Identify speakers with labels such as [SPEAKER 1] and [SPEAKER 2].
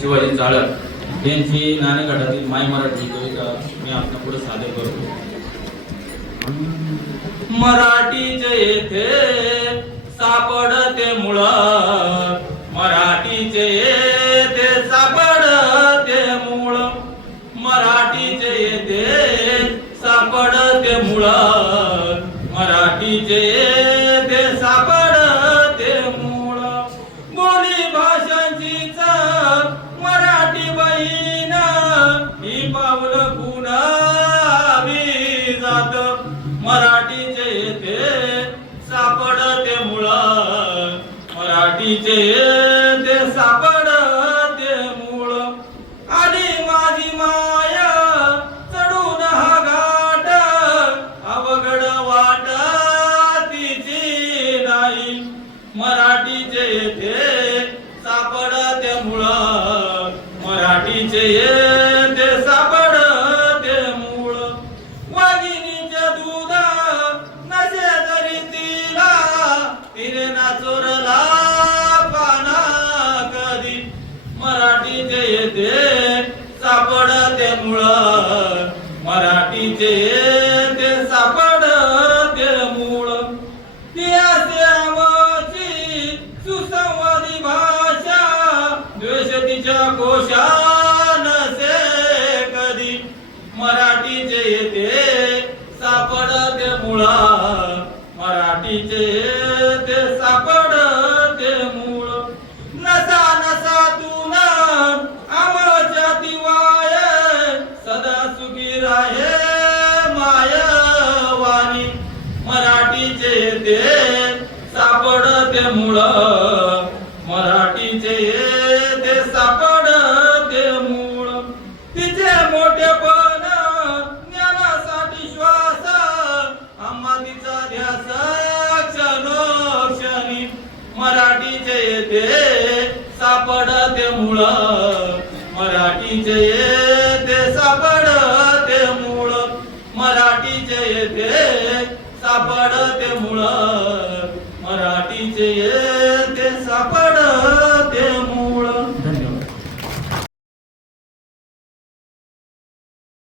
[SPEAKER 1] शिवाजी चाळक यांची नाणेगडातील माय मराठी कविता मी आपल्या पुढे सादर करतो. मराठीचे येथे सापडते मुळ मराठीचे येथे सापडते मूळ मराठीचे येथे सापडते मुळ मराठीचे मराठीचे येथे सापडते मूळ. आली माझी माया चढून हा घाट अवघड वाट तिची नाही. मराठीचे येथे सापडते मुळ. मराठीचे येथे सापडते मूळ. वाघिणीचे दुधा नसे तरी तिला तिने ना चोरला मराठीचे येथे सापडते मुळ. मराठीचे येथे सापडते मूळ. ती असे आमची सुसंवादी भाषा. द्वेष तिच्या कोशा नसे कधी. मराठीचे येते सापडते मुळ. मराठीचे येते सापड आहे राहे मायवानी. मराठीचे ते सापडते मुळ. मराठीचे ते सापडते मूळ. तिचे मोठेपण ज्ञानासाठी श्वास. आम्हा तिचा ध्यास क्षणोक्षणी मराठीचे ते सापडते मुळ. मराठीचे सापडते मुळा.